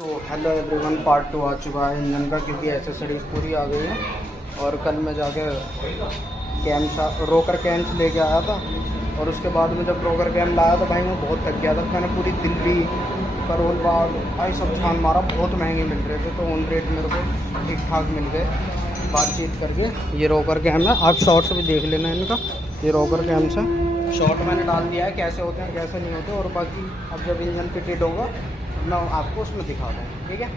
तो hello everyone, part 2 आ चुका है इंजन का, क्योंकि एसेसरीज पूरी आ गई है। और कल मैं जाके रोकर कैम्स लेके आया था, और उसके बाद में जब रोकर कैम लाया तो भाई मैं बहुत थक गया था। मैंने पूरी दिल्ली, करोल बाग, भाई सब छान मारा, बहुत महंगे मिल रहे थे, तो ऑन रेट मेरे को ठीक ठाक मिल गए बातचीत करके। ये रोकर कैम है, आप शॉर्ट्स भी देख लेना इनका। ये रोकर कैम्स है, शॉर्ट मैंने डाल दिया है कैसे होते हैं कैसे नहीं होते, और बाकी अब जब इंजन फिटेड होगा मैं आपको उसमें दिखा दूँ, ठीक है।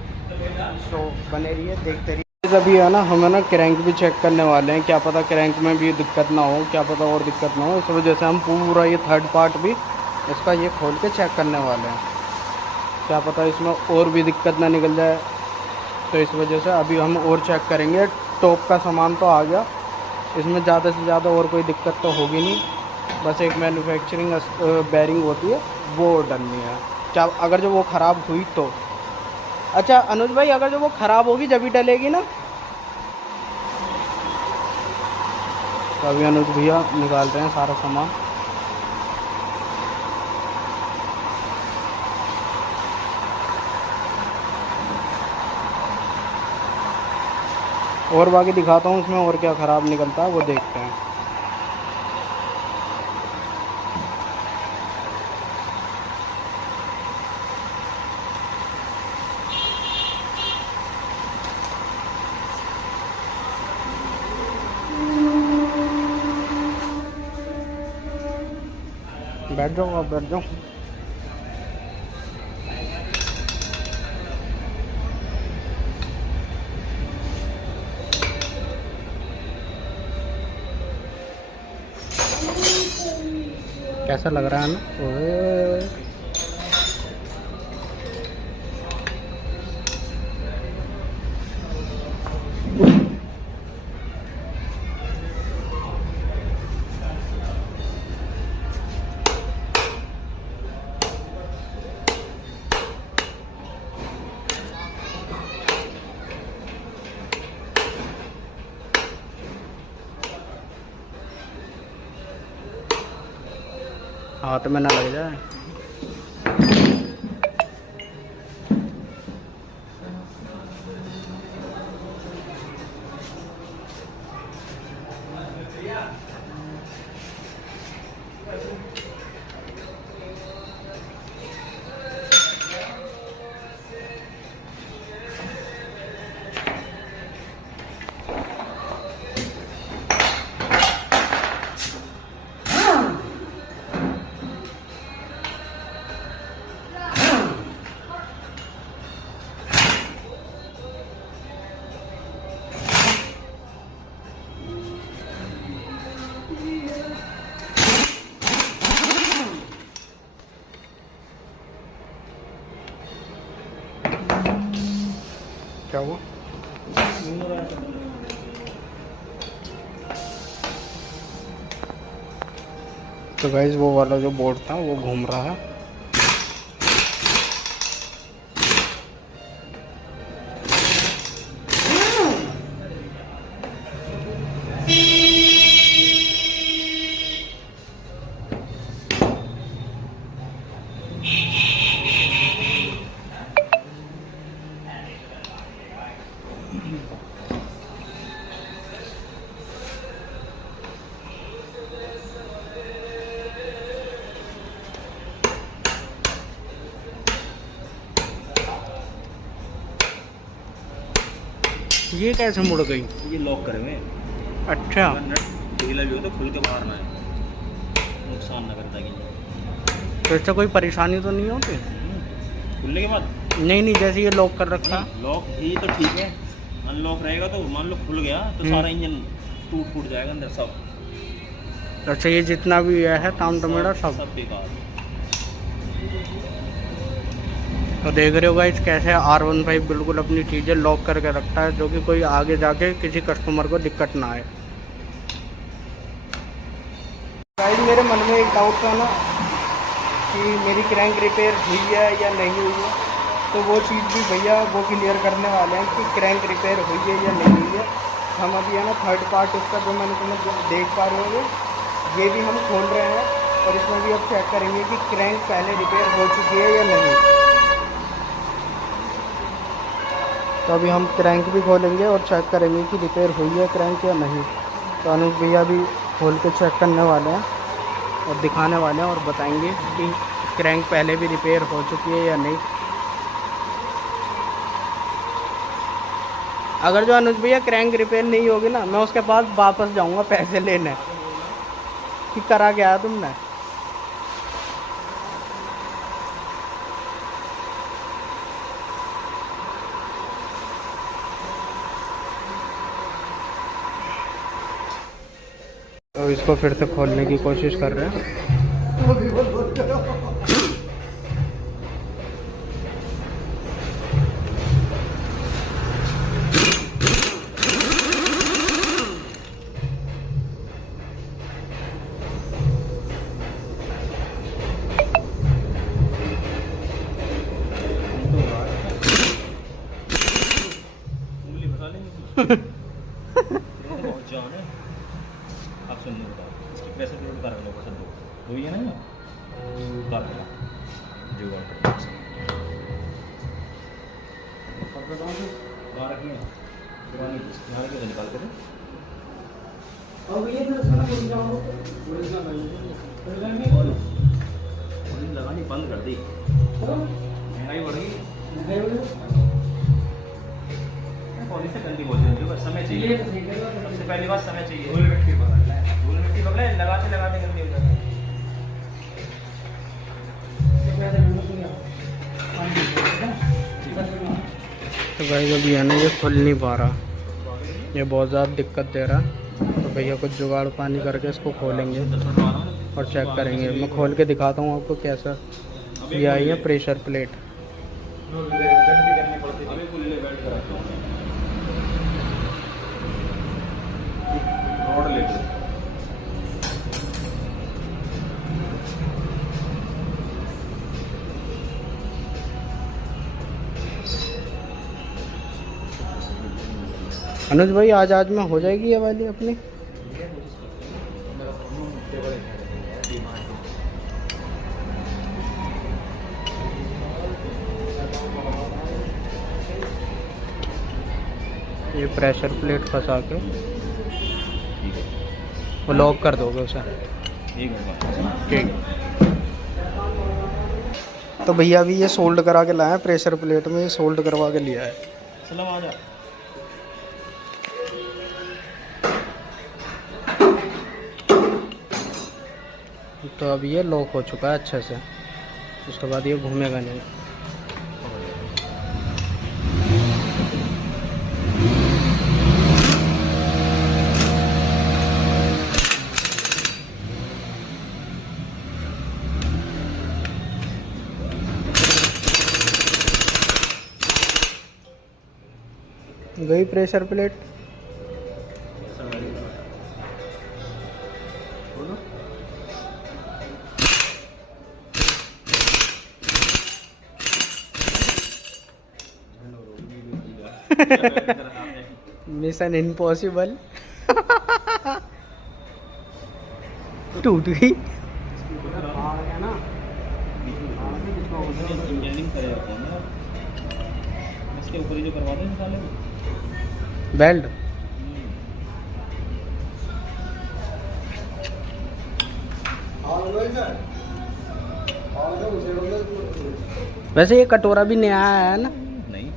तो बने रहिए, देखते रहिए। अभी है ना, हम है ना क्रैंक भी चेक करने वाले हैं, क्या पता क्रैंक में भी दिक्कत ना हो, क्या पता और दिक्कत ना हो। इस वजह से हम पूरा ये थर्ड पार्ट भी इसका ये खोल के चेक करने वाले हैं, क्या पता इसमें और भी दिक्कत ना निकल जाए। तो इस वजह से अभी हम और चेक करेंगे। टॉप का सामान तो आ गया, इसमें ज़्यादा से ज़्यादा और कोई दिक्कत तो होगी नहीं, बस एक मैन्युफैक्चरिंग बेयरिंग होती है वो डलनी है। क्या अगर जो वो ख़राब हुई तो, अच्छा अनुज भाई, अगर जो वो ख़राब होगी जब ही डलेगी ना। तो अभी अनुज भैया निकाल रहे हैं सारा सामान। और बाकी दिखाता हूँ उसमें और क्या ख़राब निकलता है, वो देखते हैं। बैठ जाओ, आप बैठ जाओ। कैसा लग रहा है ना? ओए हाथ में ना लग जाए। क्या हुआ? तो गाइस वो वाला जो बोर्ड था वो घूम रहा है। ये कैसे मुड़ गई? ये लॉक करे हुए। अच्छा, नट ढीला भी हो तो खुल के बाहर ना आए, नुकसान ना करता कि। तो इससे कोई परेशानी तो नहीं होती खुलने के बाद? नहीं नहीं, जैसे ये लॉक कर रखा। लॉक ही तो ठीक है, अनलॉक रहेगा तो मान लो खुल गया तो सारा इंजन टूट फूट जाएगा अंदर सब। अच्छा, ये जितना भी है ताम टमेड़ा सब बेकार। तो देख रहे हो गाइस कैसे R15 बिल्कुल अपनी चीज़ें लॉक करके रखता है, जो कि कोई आगे जाके किसी कस्टमर को दिक्कत ना आए। गाइस मेरे मन में एक डाउट था ना कि मेरी क्रैंक रिपेयर हुई है या नहीं हुई है, तो वो चीज़ भी भैया वो क्लियर करने वाले हैं कि क्रैंक रिपेयर हुई है या नहीं हुई है। हम अभी है ना थर्ड पार्ट उसका जो मैंने तुम्हें देख पा रहे होगे, ये भी हम खोल रहे हैं, और इसमें भी अब चेक करेंगे कि क्रैंक पहले रिपेयर हो चुकी है या नहीं। तो अभी हम क्रैंक भी खोलेंगे और चेक करेंगे कि रिपेयर हुई है क्रैंक या नहीं। तो अनुज भैया भी खोल के चेक करने वाले हैं और दिखाने वाले हैं और बताएंगे कि क्रैंक पहले भी रिपेयर हो चुकी है या नहीं। अगर जो अनुज भैया क्रैंक रिपेयर नहीं होगी ना, मैं उसके पास वापस जाऊंगा पैसे लेने कि करा क्या है तुमने। तो इसको फिर से खोलने की कोशिश कर रहे हैं। बहुत जान है। आप सुनने बताओ इसकी प्रेशर प्लेट उतार लो पसंद हो वही है ना उतार लो जुगाड़ कहाँ रखी है पुरानी यहाँ रखी निकाल के लगानी बंद कर दी महंगाई बढ़ गई पॉलिसी गंदी बोल रही है समय चाहिए सबसे पहली बात समय चाहिए धूल मिट्टी पकड़े लगाते लगाते गंदी हो जाती है। तो भाई अभी है ना ये खुल नहीं पा रहा, ये बहुत ज़्यादा दिक्कत दे रहा है। तो भैया कुछ जुगाड़ पानी करके इसको खोलेंगे और चेक करेंगे। मैं खोल के दिखाता हूँ आपको कैसा। ये आई है प्रेशर प्लेट। अनुज भाई आज में हो जाएगी ये वाली अपनी। ये प्रेशर प्लेट फंसा के वो लॉक कर दोगे उसे। ठीक। तो भैया अभी ये सोल्ड करा के लाए हैं प्रेशर प्लेट में, ये सोल्ड करवा के लिया है। चलो आ जा। तो अब ये लॉक हो चुका है अच्छे से, उसके बाद ये घूमेगा नहीं। गई प्रेशर प्लेट। मिशन इम्पॉसिबल टूट गई। इसके ऊपर ही जो करवा दें निकाले बेल्ट। वैसे ये कटोरा भी नया है ना? नहीं,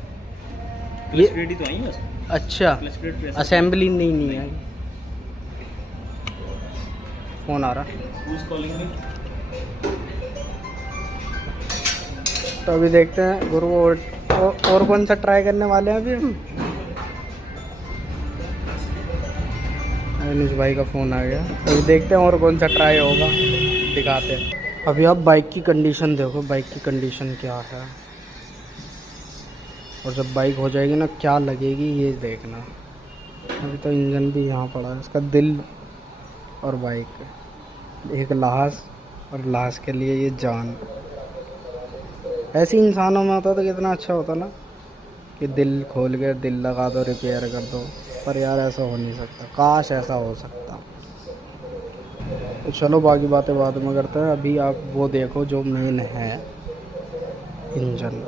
ये रेडी तो आई है। अच्छा, असेंबली नहीं है। फोन आ रहा। तो अभी देखते हैं गुरु और कौन सा ट्राई करने वाले हैं अभी हम। अनुज भाई का फ़ोन आ गया। अभी देखते हैं और कौन सा ट्राई होगा, दिखाते हैं। अभी आप बाइक की कंडीशन देखो, बाइक की कंडीशन क्या है, और जब बाइक हो जाएगी ना क्या लगेगी ये देखना। अभी तो इंजन भी यहाँ पड़ा है, इसका दिल और बाइक, एक लाश और लाश के लिए ये जान। ऐसे इंसानों में होता तो कितना अच्छा होता ना कि दिल खोल के दिल लगा दो, रिपेयर कर दो। पर यार ऐसा हो नहीं सकता, काश ऐसा हो सकता। तो चलो बाकी बातें बाद में करते हैं। अभी आप वो देखो जो मेन है, इंजन।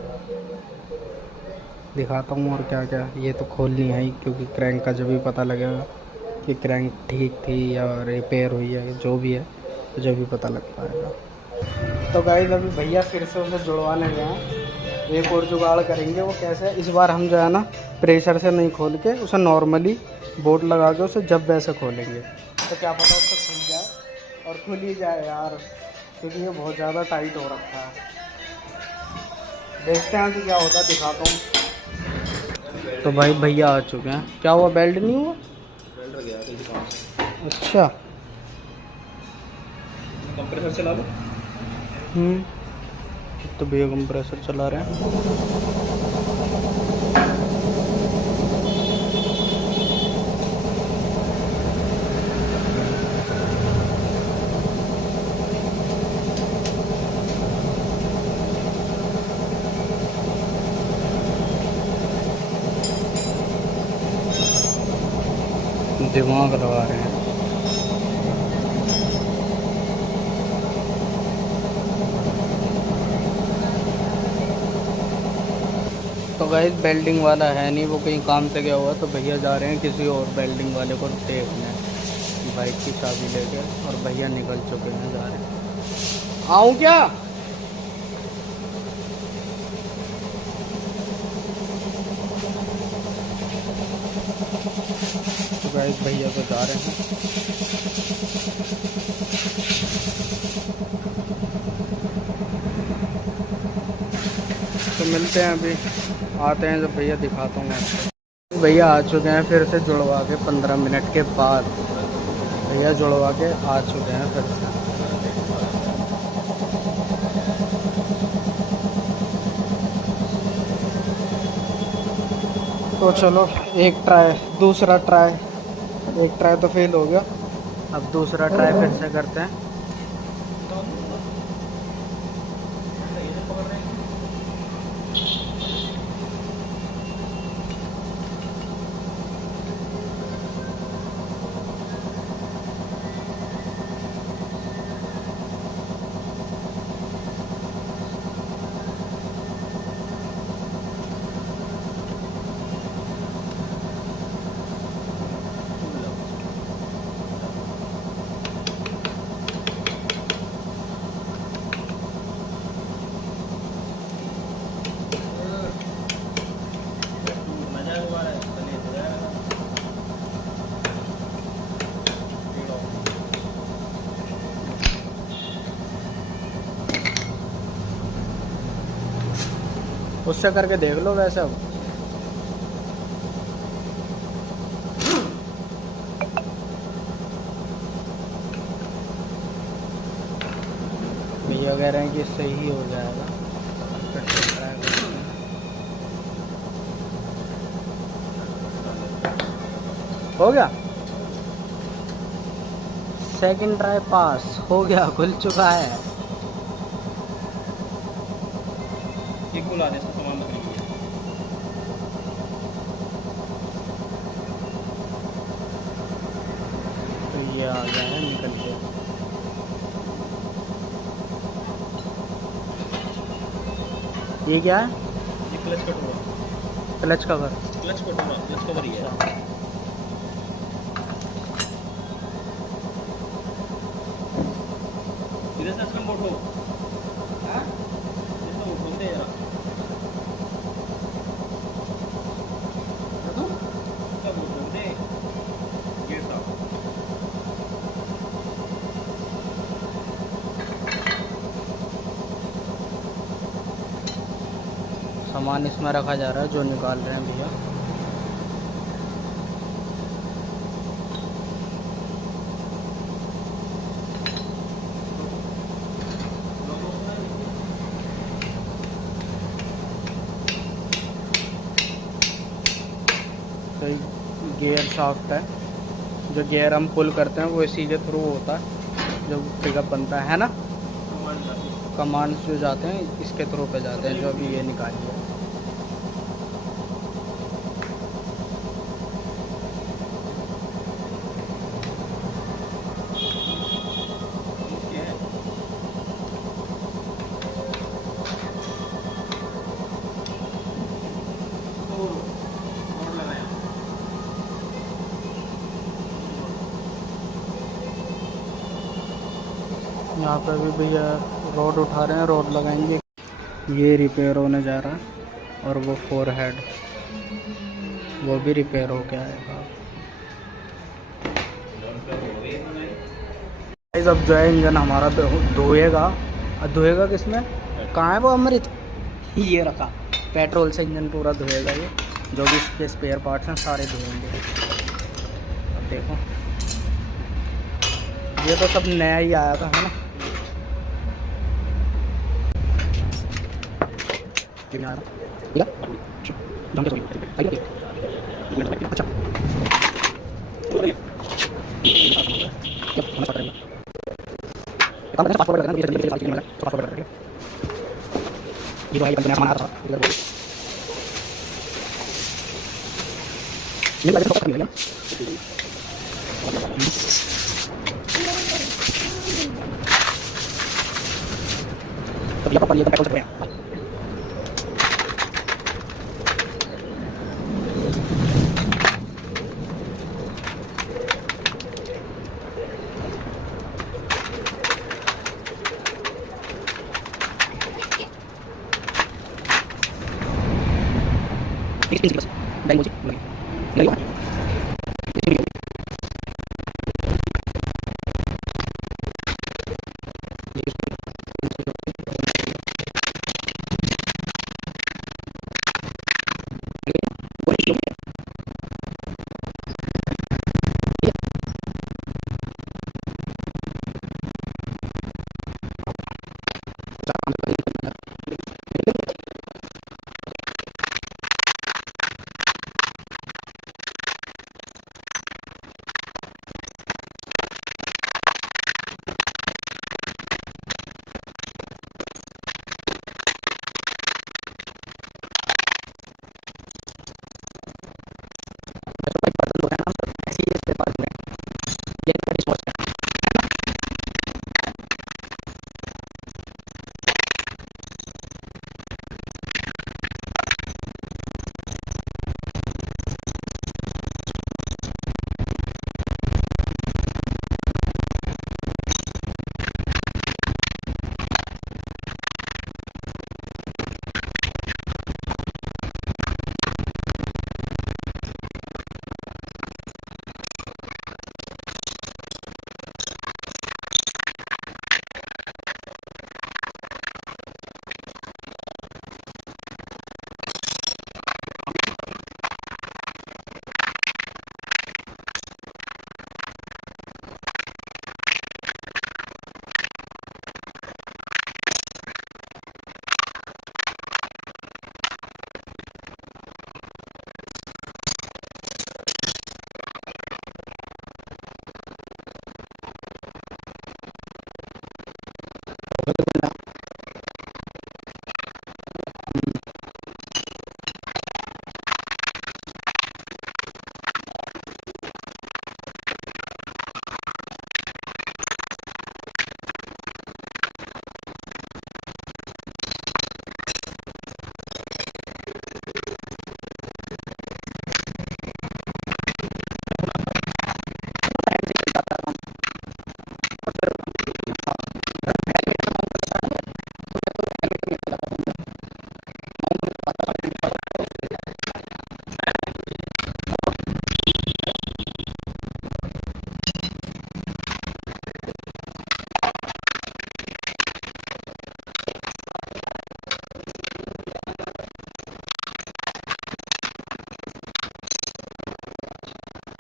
दिखाता हूँ और क्या क्या। ये तो खोलनी है ही, क्योंकि क्रैंक का जब भी पता लगेगा कि क्रैंक ठीक थी या रिपेयर हुई है, जो भी है तो जब भी पता लग पाएगा। तो गाइस अभी भैया फिर से उसे जुड़वाने गए हैं, एक और जुगाड़ करेंगे। वो कैसे, इस बार हम जो है ना प्रेशर से नहीं खोल के उसे नॉर्मली बोल्ट लगा के उसे जब वैसे खोलेंगे, तो क्या पता उससे खुल जाए, और खुल ही जाए यार, क्योंकि ये बहुत ज़्यादा टाइट हो रखा है। देखते हैं कि क्या होता है, दिखाता हूँ। तो भाई भैया आ चुके हैं। क्या हुआ, बेल्ट नहीं हुआ? वेल्डर गया कहीं काम से। अच्छा। कंप्रेसर चला लो। तो भैया कंप्रेसर चला रहे हैं। दिमाग लगा रहे हैं। तो गाइस बेल्डिंग वाला है नहीं, वो कहीं काम से गया हुआ, तो भैया जा रहे हैं किसी और बेल्डिंग वाले को देखने, बाइक की चाबी लेके। और भैया निकल चुके हैं, जा रहे हैं। आऊँ क्या? तो गाइस भैया तो जा रहे हैं। तो मिलते हैं अभी, आते हैं जब भैया, दिखाता हूँ आपको। भैया आ चुके हैं फिर से जुड़वा के, 15 मिनट के बाद भैया जुड़वा के आ चुके हैं फिर से। तो चलो एक ट्राई, दूसरा ट्राई, एक ट्राई तो फेल हो गया, अब दूसरा ट्राई फिर से करते हैं। उससे करके देख लो वैसे। अब भैया कह रहे हैं कि सही हो जाएगा, फिर से ट्राई करते हैं। हो गया, सेकंड ट्राई पास हो गया, खुल चुका है। ये खुला दे, इसका सामान लग रही है। तो ये आ गया है, निकल के। ये क्या है? ये क्लच कट हुआ, क्लच कवर। क्लच कट हुआ, क्लच कवर ही है। इधर से इसका मोटो, हाँ इसका मोटो दे यार, इसका मोटो दे, ये था। सामान इसमें रखा जा रहा है जो निकाल रहे हैं भैया। तो गियर शाफ्ट है, जो गियर हम पुल करते हैं वो इसी के थ्रू होता है, जो पिकअप बनता है ना। कमांड्स जो जाते हैं इसके थ्रू पे जाते हैं, जो अभी ये निकाली है। रोड लगाया यहाँ पे भी भैया रोड उठा रहे हैं, रोड लगाएंगे। ये रिपेयर होने जा रहा है और वो फोर हेड वो भी रिपेयर हो गया है। अब जो है इंजन हमारा धोएगा। धोएगा किसमें, कहाँ है वो अमृत, ये रखा पेट्रोल से इंजन पूरा धोएगा। ये जो भी इसके स्पेयर पार्ट्स हैं सारे धोएंगे। अब देखो ये तो सब नया ही आया था, है ना। अच्छा पासपोर्ट लगाना, ये भाई बंदा सामान आता था इधर बोल मेरे लगे तो मिल गया। तो ये पापा ये तो पेट्रोल से गया। Dari musik lagi. Dari mana?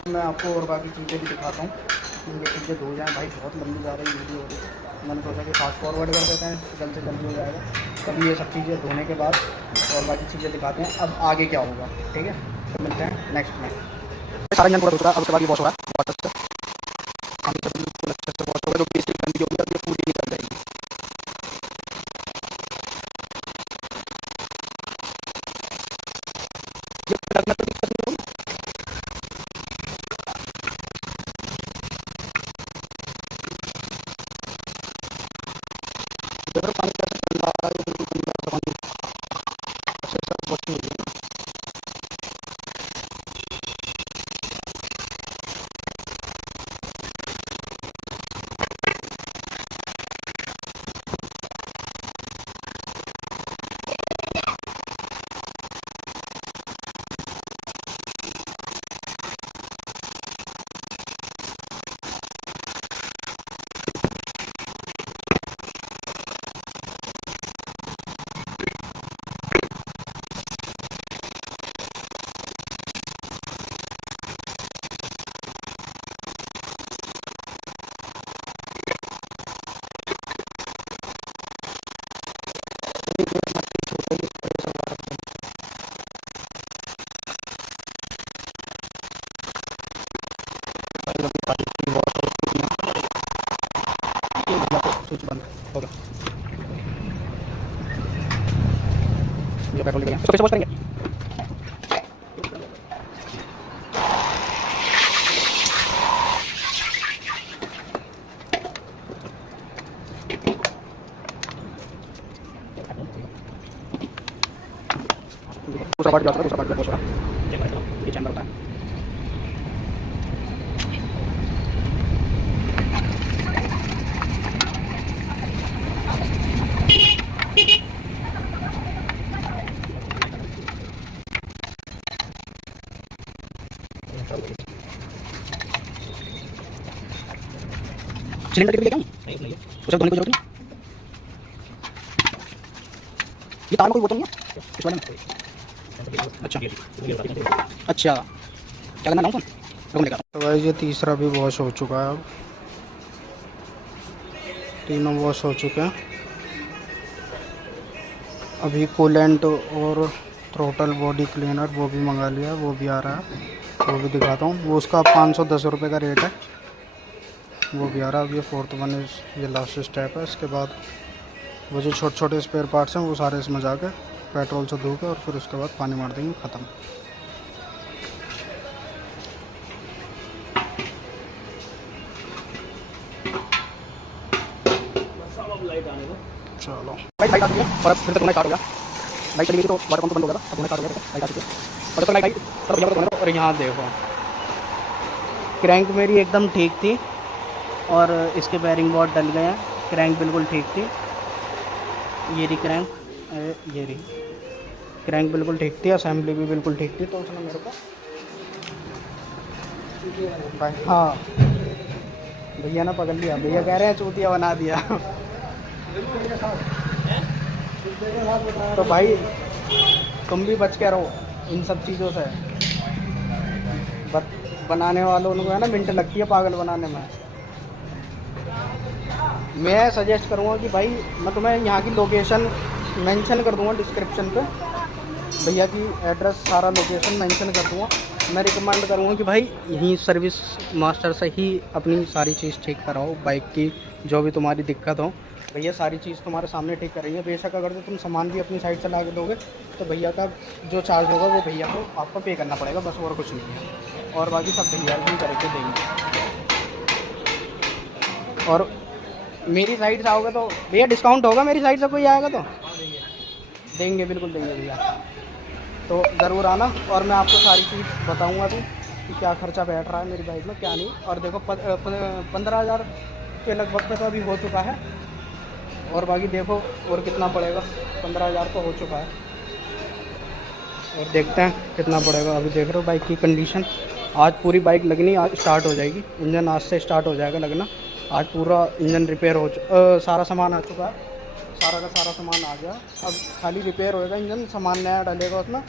मैं आपको और बाकी चीज़ें भी दिखाता हूँ। ये चीज़ें धो जाएँ भाई, बहुत लंबी जा रही वीडियो हो रही। मैंने सोचा कि फास्ट फॉरवर्ड कर देते हैं, जल्द से जल्द हो जाएगा। तभी ये सब चीज़ें धोने के बाद और बाकी चीज़ें दिखाते हैं अब आगे क्या होगा। ठीक है, तो मिलते हैं नेक्स्ट में। सारा इंजन पूरा धो चुका, अब उसके बाद ये वॉश हो रहा है वाटर से। बिल्कुल अच्छे से वॉश हो गया, जो भी इसकी गंदगी होगी अब ये पूरी निकल जाएगी। ये लगना तो दिक्कत नहीं होगी। पानी कैसे ठंडा आ रहा है, बिल्कुल ठंडा सा पानी अच्छे से वॉशिंग हो गई। स्विच बंद हो गया। ये पेट्रोल ले गया, इसको कैसे वॉश करेंगे? दूसरा पार्ट जाता है, दूसरा पार्ट वॉश होगा, ये चैम्बर होता है। सिलेंडर टिप लेके आऊं? उसे धोने की जरूरत नहीं। ये तार में कोई बोतल नहीं है इस वाले में? अच्छा अच्छा, क्या करना है? तो भाई ये तीसरा भी वॉश हो चुका है, अब तीनों वॉश हो चुके हैं। अभी कूलेंट और थ्रोटल बॉडी क्लीनर वो भी मंगा लिया, वो भी आ रहा है, वो भी दिखाता हूँ। वो उसका 510 रुपये का रेट है, वो भी आ रहा है। अब ये फोर्थ वन ये लास्ट स्टेप है। इसके बाद वो जो छोटे छोटे स्पेयर पार्ट्स हैं वो सारे इसमें जाके पेट्रोल से धो के और फिर उसके बाद पानी मार देंगे, ख़त्म। चलो लाइट आ चुकी है और अब फिर से धोना स्टार्ट हो गया। लाइट चली गई थी तो वाटर पंप बंद हो गया था, अब धोना स्टार्ट हो गया। लाइट आ चुकी है और तो लाइट आई तब भैया को धोना। और यहाँ देखो क्रैंक मेरी एकदम ठीक थी और इसके बेयरिंग बहुत डल गए हैं। क्रैंक बिल्कुल ठीक थी, ये रही क्रैंक, ये रही क्रैंक बिल्कुल ठीक थी, असेंबली भी बिल्कुल ठीक थी। तो उसने मेरे को भाई, हाँ भैया ने पकड़ लिया, भैया कह रहे हैं चूतिया बना दिया। तो भाई तुम भी बच के रहो इन सब चीज़ों से। बनाने वालों को है ना मिनट लगती है पागल बनाने में। मैं सजेस्ट करूँगा कि भाई मैं तुम्हें यहाँ की लोकेशन मेंशन कर दूँगा डिस्क्रिप्शन पे, भैया की एड्रेस सारा लोकेशन मेंशन कर दूँगा। मैं रिकमेंड करूँगा कि भाई यहीं सर्विस मास्टर से ही अपनी सारी चीज़ ठीक कराओ। बाइक की जो भी तुम्हारी दिक्कत हो, भैया सारी चीज़ तुम्हारे सामने ठीक करेंगे। बेशक अगर तो तुम सामान भी अपनी साइड से ला के दोगे तो भैया का जो चार्ज होगा वो भैया को आपको पे करना पड़ेगा, बस और कुछ नहीं है। और बाकी सब भैया ही करके देंगे। और मेरी साइड से आओगे तो भैया डिस्काउंट होगा, मेरी साइड से कोई आएगा तो देंगे, बिल्कुल देंगे भैया। तो ज़रूर आना और मैं आपको सारी चीज़ बताऊंगा भी कि क्या खर्चा बैठ रहा है मेरी बाइक में क्या नहीं। और देखो 15,000 के लगभग पे तो अभी हो चुका है और बाकी देखो और कितना पड़ेगा। 15,000 तो हो चुका है और देखते हैं कितना पड़ेगा। अभी देख रहे हो बाइक की कंडीशन, आज पूरी बाइक लगनी आज स्टार्ट हो जाएगी, इंजन आज से स्टार्ट हो जाएगा लगना। आज पूरा इंजन रिपेयर हो सारा सामान आ चुका है, सारा का सारा सामान आ गया। अब खाली रिपेयर होएगा इंजन, सामान नया डालेगा उसमें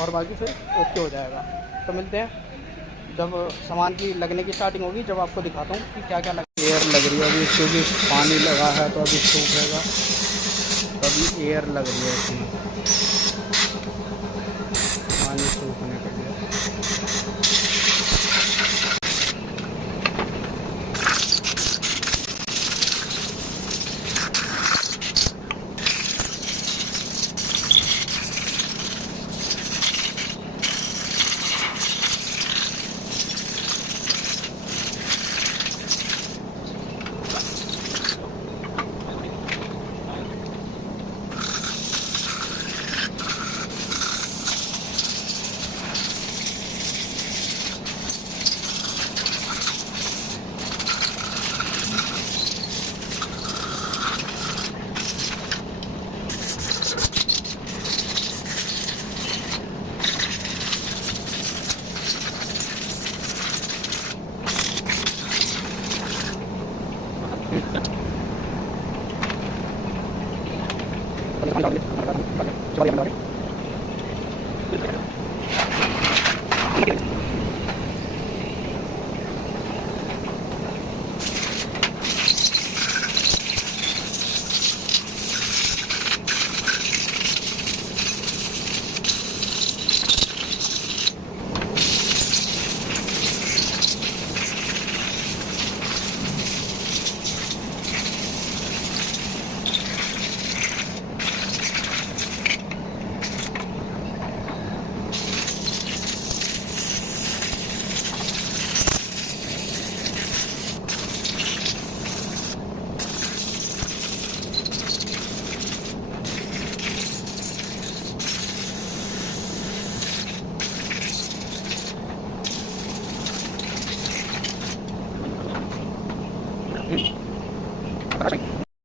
और बाकी फिर ओके हो जाएगा। तो मिलते हैं जब सामान की लगने की स्टार्टिंग होगी, जब आपको दिखाता हूँ कि क्या क्या एयर लग रही है अभी, क्योंकि पानी लगा है तो अभी सूखेगा, तभी एयर लग रही है इसमें पानी सूखने के लिए।